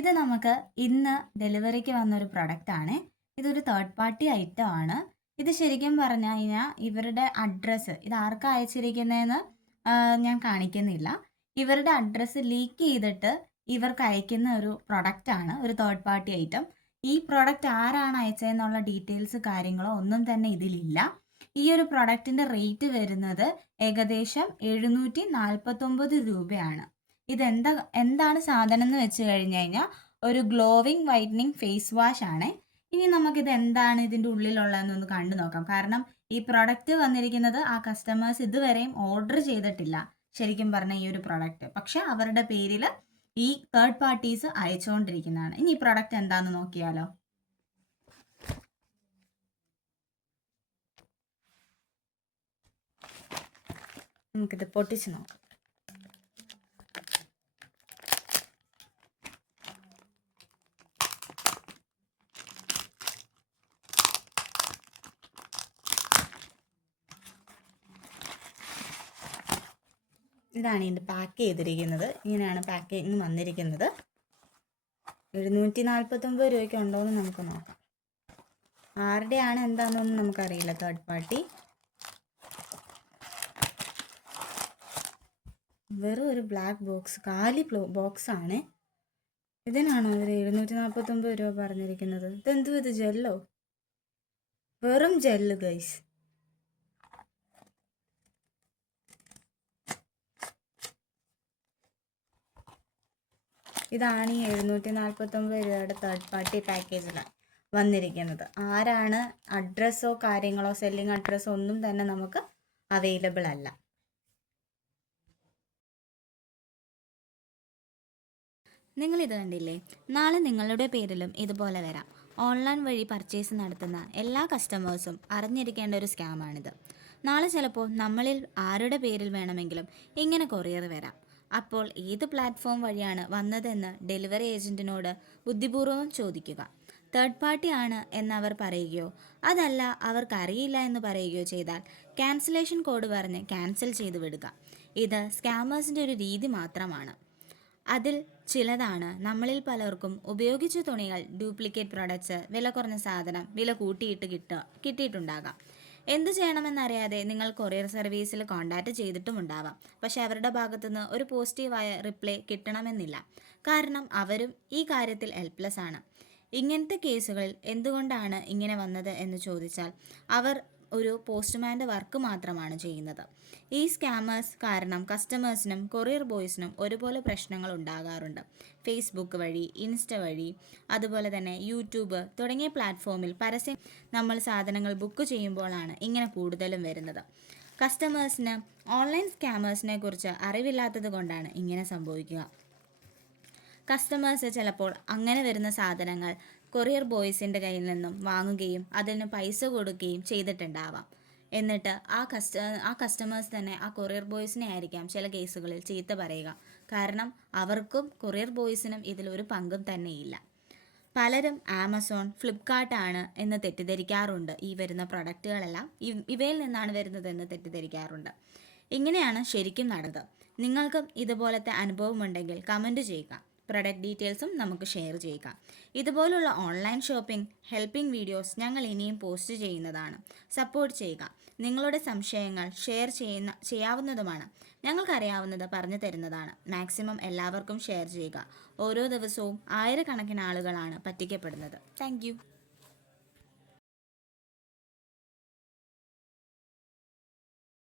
ഇത് നമുക്ക് ഇന്ന് ഡെലിവറിക്ക് വന്നൊരു പ്രൊഡക്റ്റാണ്. ഇതൊരു തേർഡ് പാർട്ടി ഐറ്റം ആണ്. ഇത് ശരിക്കും പറഞ്ഞു കഴിഞ്ഞാൽ ഇവരുടെ അഡ്രസ്സ് ഇത് ആർക്കാ അയച്ചിരിക്കുന്നതെന്ന് ഞാൻ കാണിക്കുന്നില്ല. ഇവരുടെ അഡ്രസ്സ് ലീക്ക് ചെയ്തിട്ട് ഇവർക്ക് അയക്കുന്ന ഒരു പ്രൊഡക്റ്റാണ്. ഒരു തേർഡ് പാർട്ടി ഐറ്റം. ഈ പ്രൊഡക്റ്റ് ആരാണ് അയച്ചതെന്നുള്ള ഡീറ്റെയിൽസ് കാര്യങ്ങളോ ഒന്നും തന്നെ ഇതിലില്ല. ഈ ഒരു പ്രൊഡക്റ്റിന്റെ റേറ്റ് വരുന്നത് ഏകദേശം 749 രൂപയാണ്. എന്താണ് സാധനം എന്ന് വെച്ച് കഴിഞ്ഞ് കഴിഞ്ഞാൽ ഒരു ഗ്ലോവിങ് വൈറ്റനിങ് ഫേസ് വാഷ് ആണ്. ഇനി നമുക്കിത് എന്താണ് ഇതിൻ്റെ ഉള്ളിലുള്ളതെന്നൊന്ന് കണ്ടു നോക്കാം. കാരണം ഈ പ്രൊഡക്റ്റ് വന്നിരിക്കുന്നത് ആ കസ്റ്റമേഴ്സ് ഇതുവരെയും ഓർഡർ ചെയ്തിട്ടില്ല ശരിക്കും പറഞ്ഞ ഈ ഒരു പ്രൊഡക്റ്റ്. പക്ഷെ അവരുടെ പേരിൽ ഈ തേർഡ് പാർട്ടീസ് അയച്ചുകൊണ്ടിരിക്കുന്നതാണ്. ഇനി ഈ പ്രൊഡക്റ്റ് എന്താണെന്ന് നോക്കിയാലോ. നമുക്കിത് പൊട്ടിച്ച് നോക്കാം. ഇതാണ് ഇതിൻ്റെ പാക്ക് ചെയ്തിരിക്കുന്നത്. ഇങ്ങനെയാണ് പാക്കിങ് വന്നിരിക്കുന്നത്. 749 രൂപയ്ക്ക് ഉണ്ടോ എന്ന് നമുക്ക് നോക്കാം. ആരുടെയാണ് എന്താണെന്നൊന്നും നമുക്കറിയില്ല. തേർഡ് പാർട്ടി വെറും ഒരു ബ്ലാക്ക് ബോക്സ്, കാലി ബോക്സ് ആണ്. ഇതിനാണോ അവർ 749 രൂപ പറഞ്ഞിരിക്കുന്നത്? ഇതെന്തോ ഇത് ജെല്ലോ? വെറും ജെല്ല് ഗൈസ്. ഇതാണ് ഈ 749 രൂപയുടെ തേർഡ് പാർട്ടി പാക്കേജിൽ വന്നിരിക്കുന്നത്. ആരാണ്, അഡ്രസ്സോ കാര്യങ്ങളോ സെല്ലിംഗ് അഡ്രസ്സോ ഒന്നും തന്നെ നമുക്ക് അവൈലബിൾ അല്ല. നിങ്ങളിത് കണ്ടില്ലേ? നാളെ നിങ്ങളുടെ പേരിലും ഇതുപോലെ വരാം. ഓൺലൈൻ വഴി പർച്ചേസ് നടത്തുന്ന എല്ലാ കസ്റ്റമേഴ്സും അറിഞ്ഞിരിക്കേണ്ട ഒരു സ്കാമാണിത്. നാളെ ചിലപ്പോൾ നമ്മളിൽ ആരുടെ പേരിൽ വേണമെങ്കിലും ഇങ്ങനെ കൊറിയർ വരാം. അപ്പോൾ ഏത് പ്ലാറ്റ്ഫോം വഴിയാണ് വന്നതെന്ന് ഡെലിവറി ഏജൻറ്റിനോട് ബുദ്ധിപൂർവ്വം ചോദിക്കുക. തേർഡ് പാർട്ടി ആണ് എന്നവർ പറയുകയോ അതല്ല അവർക്കറിയില്ല എന്ന് പറയുകയോ ചെയ്താൽ ക്യാൻസലേഷൻ കോഡ് പറഞ്ഞ് ക്യാൻസൽ ചെയ്ത് വിടുക. ഇത് സ്കാമേഴ്സിൻ്റെ ഒരു രീതി മാത്രമാണ്. അതിൽ ചിലതാണ് നമ്മളിൽ പലർക്കും ഉപയോഗിച്ച തുണികൾ, ഡ്യൂപ്ലിക്കേറ്റ് പ്രൊഡക്ട്സ്, വില കുറഞ്ഞ സാധനം വില കൂട്ടിയിട്ട് കിട്ടിയിട്ടുണ്ടാകാം. എന്തു ചെയ്യണമെന്നറിയാതെ നിങ്ങൾ കൊറിയർ സർവീസിൽ കോൺടാക്റ്റ് ചെയ്തിട്ടുമുണ്ടാവാം. പക്ഷെ അവരുടെ ഭാഗത്തുനിന്ന് ഒരു പോസിറ്റീവായ റിപ്ലൈ കിട്ടണമെന്നില്ല. കാരണം അവരും ഈ കാര്യത്തിൽ ഹെൽപ്ലെസ് ആണ്. ഇങ്ങനത്തെ കേസുകളിൽ എന്തുകൊണ്ടാണ് ഇങ്ങനെ വന്നത് എന്ന് ചോദിച്ചാൽ അവർ ഒരു പോസ്റ്റ്മാൻ്റെ വർക്ക് മാത്രമാണ് ചെയ്യുന്നത്. ഈ സ്കാമേഴ്സ് കാരണം കസ്റ്റമേഴ്സിനും കൊറിയർ ബോയ്സിനും ഒരുപോലെ പ്രശ്നങ്ങൾ ഉണ്ടാകാറുണ്ട്. ഫേസ്ബുക്ക് വഴി, ഇൻസ്റ്റ വഴി, അതുപോലെ തന്നെ യൂട്യൂബ് തുടങ്ങിയ പ്ലാറ്റ്ഫോമിൽ പരസ്യം നമ്മൾ സാധനങ്ങൾ ബുക്ക് ചെയ്യുമ്പോഴാണ് ഇങ്ങനെ കൂടുതലും വരുന്നത്. കസ്റ്റമേഴ്സിന് ഓൺലൈൻ സ്കാമേഴ്സിനെ കുറിച്ച് അറിവില്ലാത്തത് കൊണ്ടാണ് ഇങ്ങനെ സംഭവിക്കുക. കസ്റ്റമേഴ്സ് ചിലപ്പോൾ അങ്ങനെ വരുന്ന സാധനങ്ങൾ കൊറിയർ ബോയ്സിൻ്റെ കയ്യിൽ നിന്നും വാങ്ങുകയും അതിന് പൈസ കൊടുക്കുകയും ചെയ്തിട്ടുണ്ടാവാം. എന്നിട്ട് ആ കസ്റ്റമേഴ്സ് തന്നെ ആ കൊറിയർ ബോയ്സിനെ ആയിരിക്കാം ചില കേസുകളിൽ ചീത്ത പറയുക. കാരണം അവർക്കും കൊറിയർ ബോയ്സിനും ഇതിലൊരു പങ്കും തന്നെയില്ല. പലരും ആമസോൺ, ഫ്ലിപ്കാർട്ടാണ് എന്ന് തെറ്റിദ്ധരിക്കാറുണ്ട്. ഈ വരുന്ന പ്രൊഡക്റ്റുകളെല്ലാം ഇവയിൽ നിന്നാണ് വരുന്നതെന്ന് തെറ്റിദ്ധരിക്കാറുണ്ട്. ഇങ്ങനെയാണ് ശരിക്കും നടന്നത്. നിങ്ങൾക്കും ഇതുപോലത്തെ അനുഭവമുണ്ടെങ്കിൽ കമൻറ്റ് ചെയ്യുക. പ്രൊഡക്റ്റ് ഡീറ്റെയിൽസും നമുക്ക് ഷെയർ ചെയ്യുക. ഇതുപോലുള്ള ഓൺലൈൻ ഷോപ്പിംഗ് ഹെൽപ്പിംഗ് വീഡിയോസ് ഞങ്ങൾ ഇനിയും പോസ്റ്റ് ചെയ്യുന്നതാണ്. സപ്പോർട്ട് ചെയ്യുക. നിങ്ങളുടെ സംശയങ്ങൾ ഷെയർ ചെയ്യാവുന്നതുമാണ്. ഞങ്ങൾക്കറിയാവുന്നത് പറഞ്ഞു തരുന്നതാണ്. മാക്സിമം എല്ലാവർക്കും ഷെയർ ചെയ്യുക. ഓരോ ദിവസവും ആയിരക്കണക്കിന് ആളുകളാണ് പറ്റിക്കപ്പെടുന്നത്. താങ്ക്